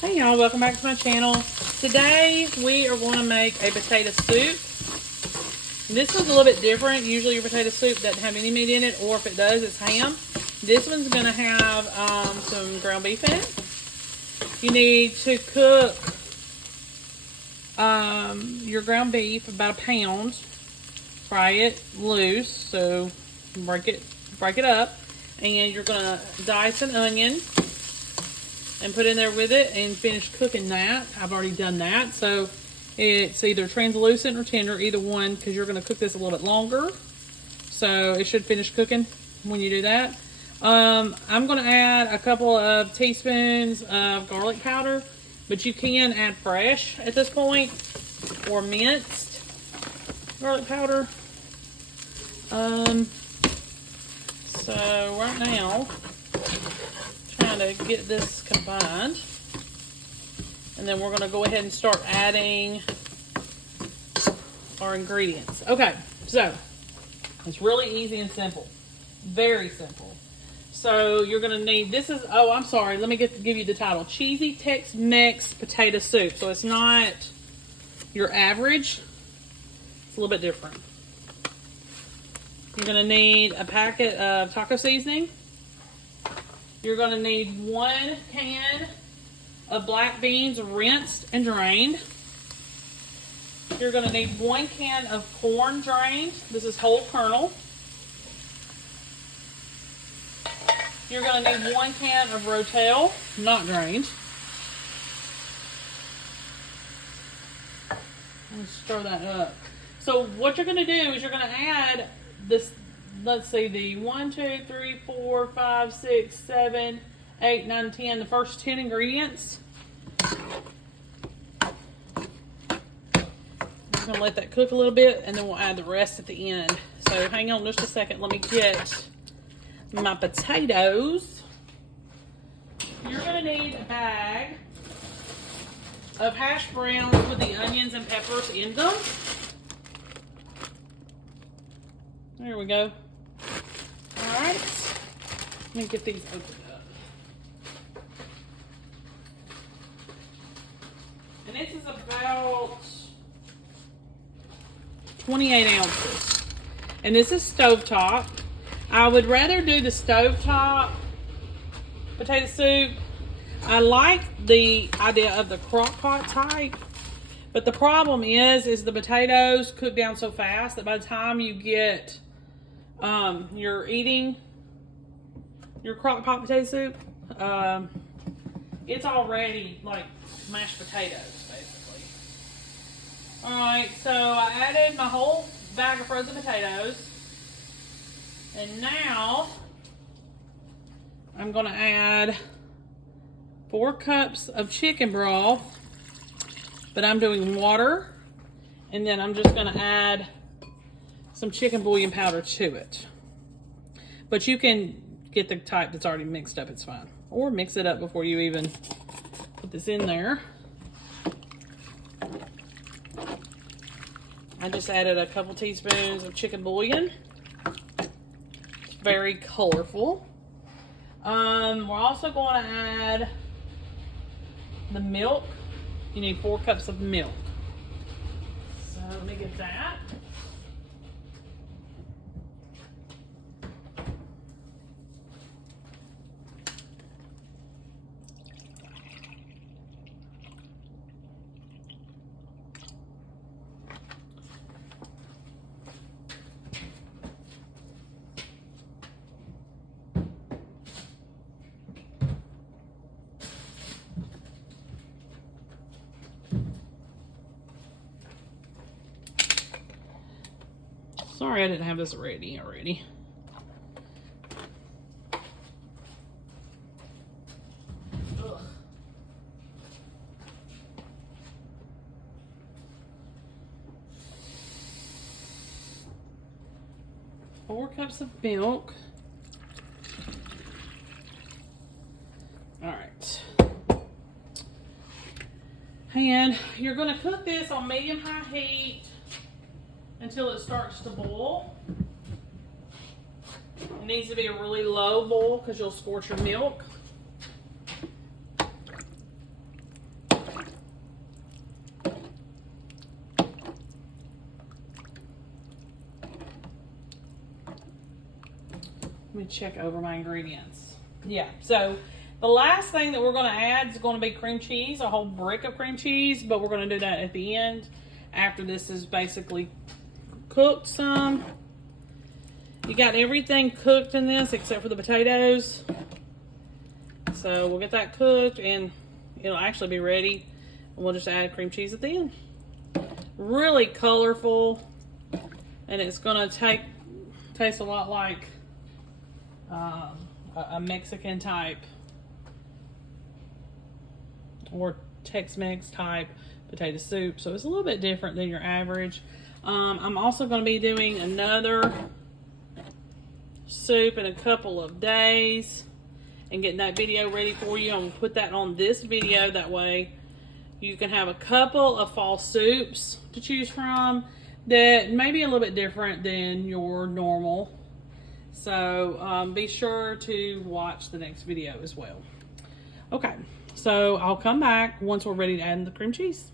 Hey y'all, welcome back to my channel. Today we are going to make a potato soup. This one's a little bit different. Usually your potato soup doesn't have any meat in it, or if it does, it's ham. This one's going to have some ground beef in it. You need to cook your ground beef about a pound. Fry it loose, so break it up, and you're going to dice an onion and put in there with it and finish cooking that. I've already done that, so it's either translucent or tender, either one, because you're going to cook this a little bit longer, so it should finish cooking when you do that. I'm going to add a couple of teaspoons of garlic powder, but you can add fresh at this point or minced garlic powder. So right now, trying to get this combined, and then we're going to go ahead and start adding our ingredients. Okay, so it's really easy and simple, very simple. So you're going to need, this is, oh, I'm sorry, let me give you the title: Cheesy Tex Mex Potato Soup. So it's not your average, it's a little bit different. You're going to need a packet of taco seasoning. You're going to need 1 can of black beans rinsed and drained. You're going to need 1 can of corn drained. This is whole kernel. You're going to need 1 can of rotel, not drained. Let's stir that up. So what you're going to do is you're going to add this. Let's see, the 1, 2, 3, 4, 5, 6, 7, 8, 9, 10, the first 10 ingredients. I'm just going to let that cook a little bit, and then we'll add the rest at the end. So hang on just a second. Let me get my potatoes. You're going to need a bag of hash browns with the onions and peppers in them. There we go. Alright, let me get these opened up. And this is about 28 ounces. And this is stovetop. I would rather do the stovetop potato soup. I like the idea of the crock pot type. But the problem is the potatoes cook down so fast that by the time you get you're eating your crock pot potato soup, it's already like mashed potatoes, basically. Alright, so I added my whole bag of frozen potatoes. And now I'm going to add 4 cups of chicken broth, but I'm doing water, and then I'm just going to add some chicken bouillon powder to it. But you can get the type that's already mixed up, it's fine. Or mix it up before you even put this in there. I just added a couple teaspoons of chicken bouillon. It's very colorful. We're also going to add the milk. You need 4 cups of milk. So let me get that. Sorry I didn't have this ready already. Ugh. Four cups of milk. All right. And you're going to cook this on medium-high heat until it starts to boil. It needs to be a really low boil because you'll scorch your milk. Let me check over my ingredients. Yeah, so the last thing that we're going to add is going to be cream cheese, a whole brick of cream cheese, but we're going to do that at the end after this is basically cooked some. You got everything cooked in this except for the potatoes. So we'll get that cooked and it'll actually be ready. And we'll just add cream cheese at the end. Really colorful. And it's going to taste a lot like a Mexican type or Tex Mex type potato soup. So it's a little bit different than your average. I'm also going to be doing another soup in a couple of days and getting that video ready for you. I'm going to put that on this video. That way you can have a couple of fall soups to choose from that may be a little bit different than your normal. So be sure to watch the next video as well. Okay, so I'll come back once we're ready to add the cream cheese.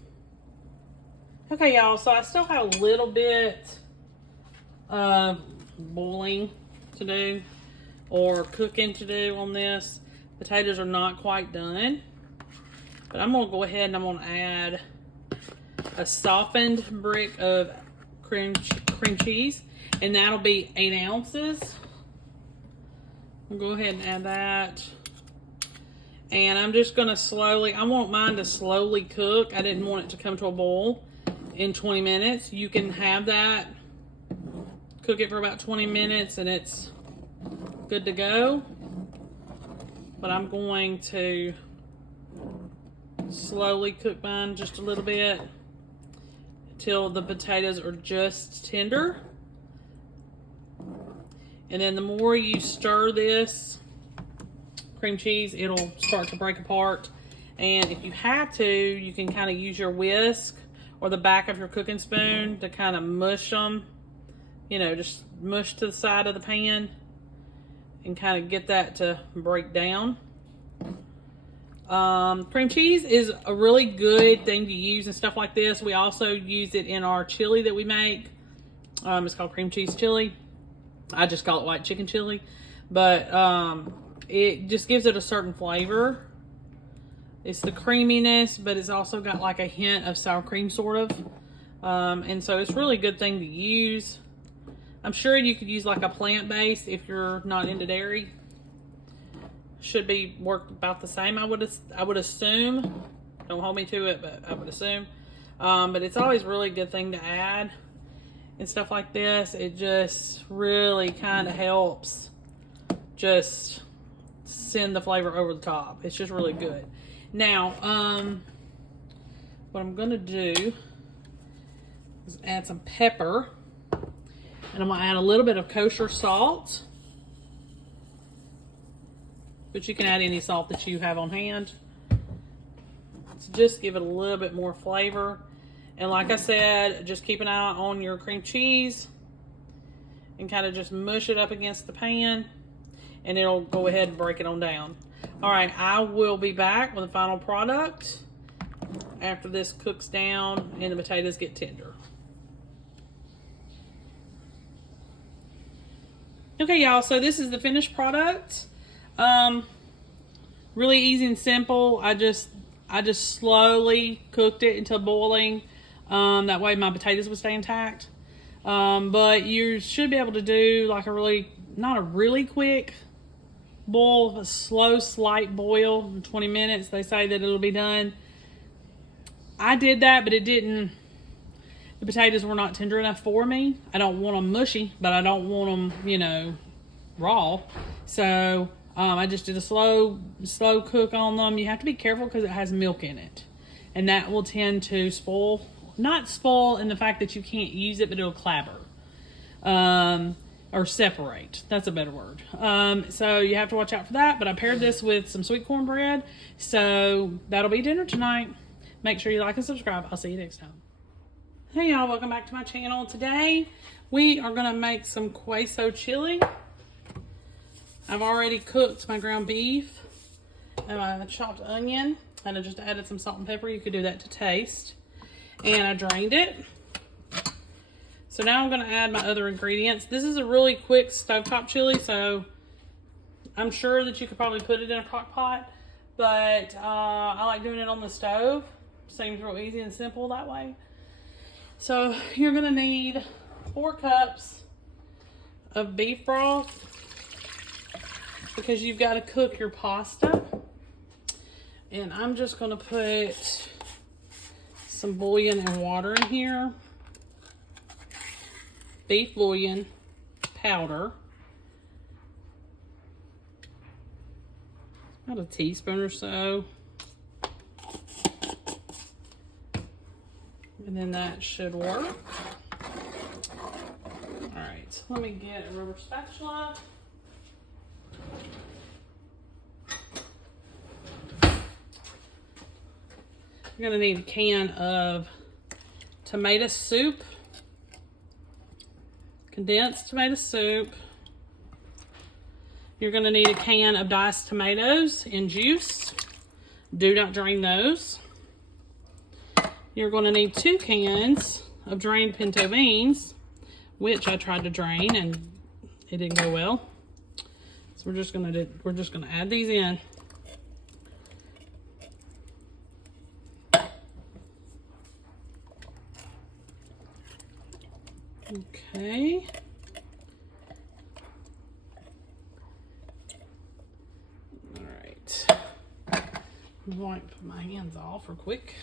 Okay, y'all, so I still have a little bit of boiling to do or cooking to do on this. Potatoes are not quite done, but I'm gonna go ahead and I'm gonna add a softened brick of cream cheese, and that'll be 8 ounces. I'll go ahead and add that. And I'm just gonna I want mine to slowly cook. I didn't want it to come to a boil in 20 minutes. You can have that, cook it for about 20 minutes and it's good to go. But I'm going to slowly cook mine just a little bit until the potatoes are just tender. And then the more you stir this cream cheese, it'll start to break apart. And if you have to, you can kind of use your whisk or the back of your cooking spoon to kind of mush them. You know, just mush to the side of the pan and kind of get that to break down. Cream cheese is a really good thing to use and stuff like this. We also use it in our chili that we make. It's called cream cheese chili. I just call it white chicken chili, but it just gives it a certain flavor. It's the creaminess, but it's also got like a hint of sour cream sort of. And so it's really a good thing to use. I'm sure you could use like a plant-based if you're not into dairy. Should be work about the same, I would assume. Don't hold me to it, but I would assume. But it's always really a good thing to add and stuff like this. It just really kind of helps just send the flavor over the top. It's just really good. Now, what I'm gonna do is add some pepper, and I'm gonna add a little bit of kosher salt, but you can add any salt that you have on hand to just give it a little bit more flavor. And like I said, just keep an eye on your cream cheese and kind of just mush it up against the pan, and it'll go ahead and break it on down. All right, I will be back with the final product after this cooks down and the potatoes get tender. Okay, y'all, so this is the finished product. Really easy and simple. I just slowly cooked it until boiling. That way my potatoes would stay intact. But you should be able to do like not a really quick boil, a slow, slight boil in 20 minutes. They say that it'll be done. I did that, but the potatoes were not tender enough for me. I don't want them mushy, but I don't want them, raw. So I just did a slow cook on them. You have to be careful because it has milk in it, and that will tend to spoil. Not spoil in the fact that you can't use it, but it'll clabber. Or separate. That's a better word. So you have to watch out for that. But I paired this with some sweet cornbread. So that'll be dinner tonight. Make sure you like and subscribe. I'll see you next time. Hey y'all, welcome back to my channel. Today we are going to make some Queso Chili. I've already cooked my ground beef and my chopped onion. And I just added some salt and pepper. You could do that to taste. And I drained it. So now I'm going to add my other ingredients. This is a really quick stovetop chili, so I'm sure that you could probably put it in a crock pot, but I like doing it on the stove. Seems real easy and simple that way. So you're gonna need 4 cups of beef broth because you've got to cook your pasta. And I'm just gonna put some bouillon and water in here. Beef bouillon powder. About a teaspoon or so. And then that should work. All right, let me get a rubber spatula. You're gonna need a can of tomato soup, condensed tomato soup. You're gonna need a can of diced tomatoes in juice. Do not drain those. You're gonna need 2 cans of drained pinto beans, which I tried to drain and it didn't go well. So we're just gonna add these in. Okay. All right. Wipe my hands off real quick.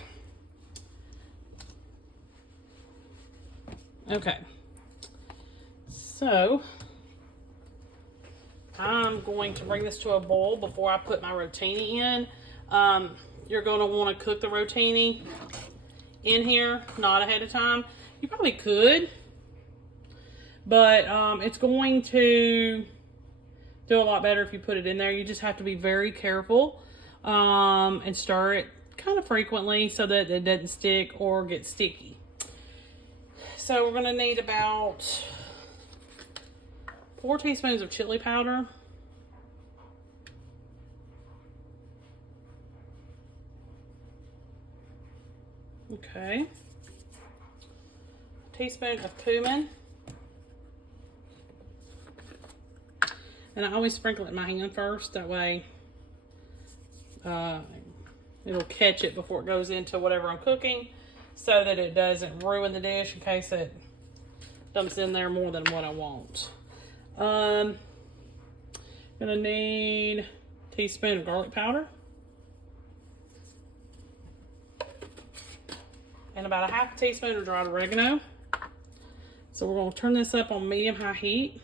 Okay. So I'm going to bring this to a boil before I put my rotini in. You're going to want to cook the rotini in here, not ahead of time. You probably could, but it's going to do a lot better if you put it in there. You just have to be very careful and stir it kind of frequently so that it doesn't stick or get sticky. So we're going to need about 4 teaspoons of chili powder. Okay. A teaspoon of cumin. And I always sprinkle it in my hand first. That way it'll catch it before it goes into whatever I'm cooking, so that it doesn't ruin the dish in case it dumps in there more than what I want. Gonna need a teaspoon of garlic powder. And about a half a teaspoon of dried oregano. So we're gonna turn this up on medium-high heat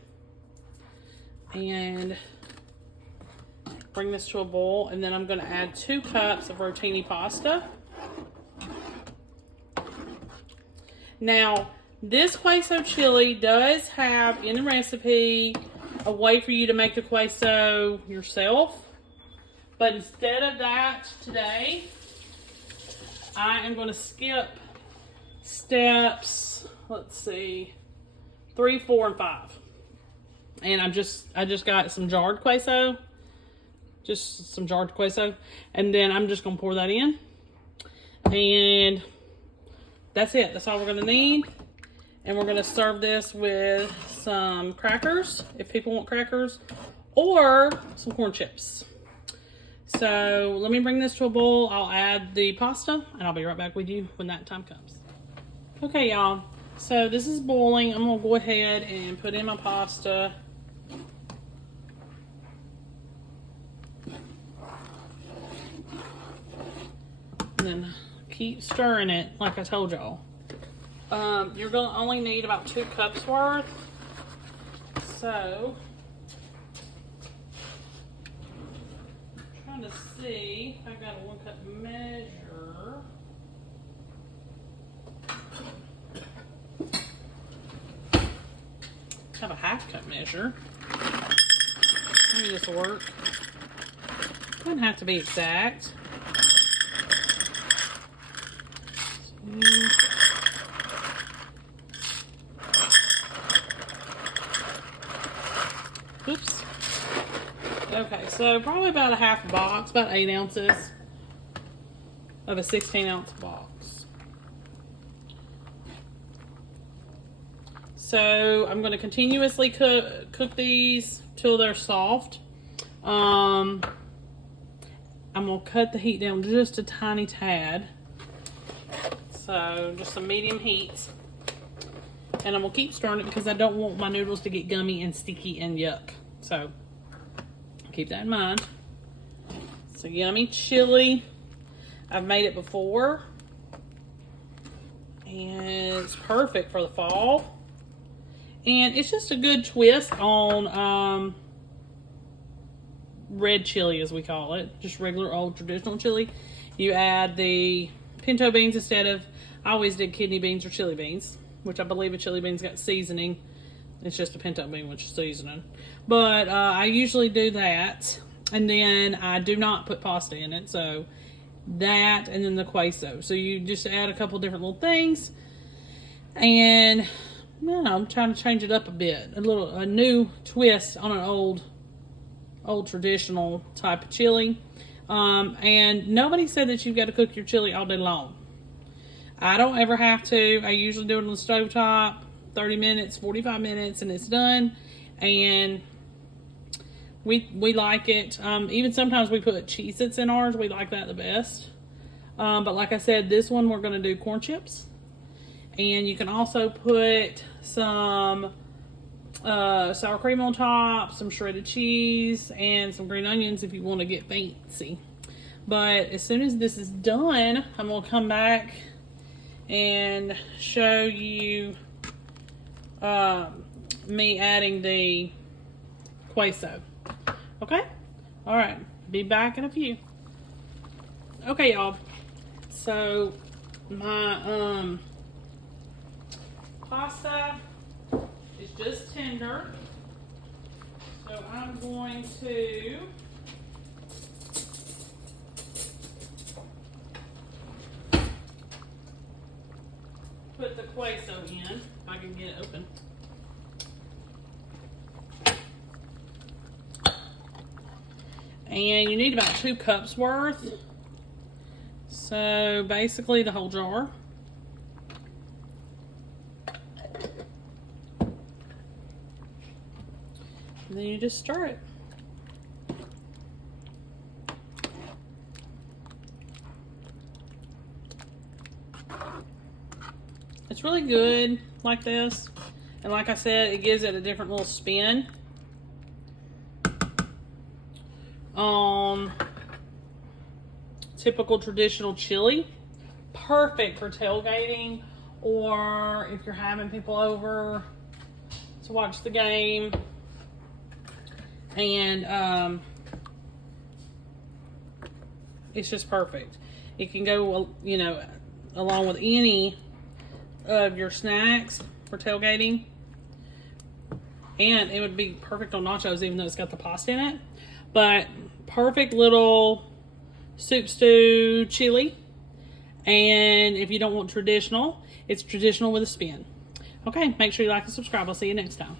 and bring this to a boil. And then I'm gonna add 2 cups of rotini pasta. Now, this queso chili does have in the recipe a way for you to make the queso yourself. But instead of that today, I am going to skip steps, let's see, 3, 4, and 5. And I just got some jarred queso. Just some jarred queso. And then I'm just going to pour that in. And that's it. That's all we're going to need. And we're going to serve this with some crackers, if people want crackers, or some corn chips. So let me bring this to a boil. I'll add the pasta, and I'll be right back with you when that time comes. Okay, y'all. So this is boiling. I'm going to go ahead and put in my pasta. And then keep stirring it like I told y'all. You're going to only need about 2 cups worth. So, I'm trying to see if I've got a 1 cup measure. I have a 1/2 cup measure. Maybe this will work. Doesn't have to be exact. Oops. Okay, so probably about a half box, about 8 ounces of a 16-ounce box. So I'm going to continuously cook these till they're soft. I'm going to cut the heat down just a tiny tad. So just some medium heat. And I'm going to keep stirring it because I don't want my noodles to get gummy and sticky and yuck. So keep that in mind. It's a yummy chili. I've made it before. And it's perfect for the fall. And it's just a good twist on red chili, as we call it. Just regular old traditional chili. You add the pinto beans instead of, I always did kidney beans or chili beans, which I believe a chili bean's got seasoning. It's just a pinto bean with seasoning. But I usually do that. And then I do not put pasta in it. So that and then the queso. So you just add a couple different little things. And I'm trying to change it up a bit. A new twist on an old traditional type of chili. And nobody said that you've got to cook your chili all day long. I don't ever have to. I usually do it on the stovetop, 30 minutes, 45 minutes, and it's done. And we like it. Even sometimes we put Cheez-Its in ours. We like that the best. But like I said, this one we're going to do corn chips. And you can also put some sour cream on top, some shredded cheese, and some green onions if you want to get fancy. But as soon as this is done, I'm going to come back and show you me adding the queso. Okay? Alright. Be back in a few. Okay, y'all. So, my pasta is just tender. So, I'm going to put the queso in, if I can get it open. And you need about 2 cups worth. So basically the whole jar. And then you just stir it. It's really good like this. And like I said, it gives it a different little spin on typical traditional chili. Perfect for tailgating, or if you're having people over to watch the game. And it's just perfect. It can go, along with any of your snacks for tailgating. And it would be perfect on nachos, even though it's got the pasta in it. But perfect little soup stew chili. And if you don't want traditional, it's traditional with a spin. Okay, make sure you like and subscribe. I'll see you next time.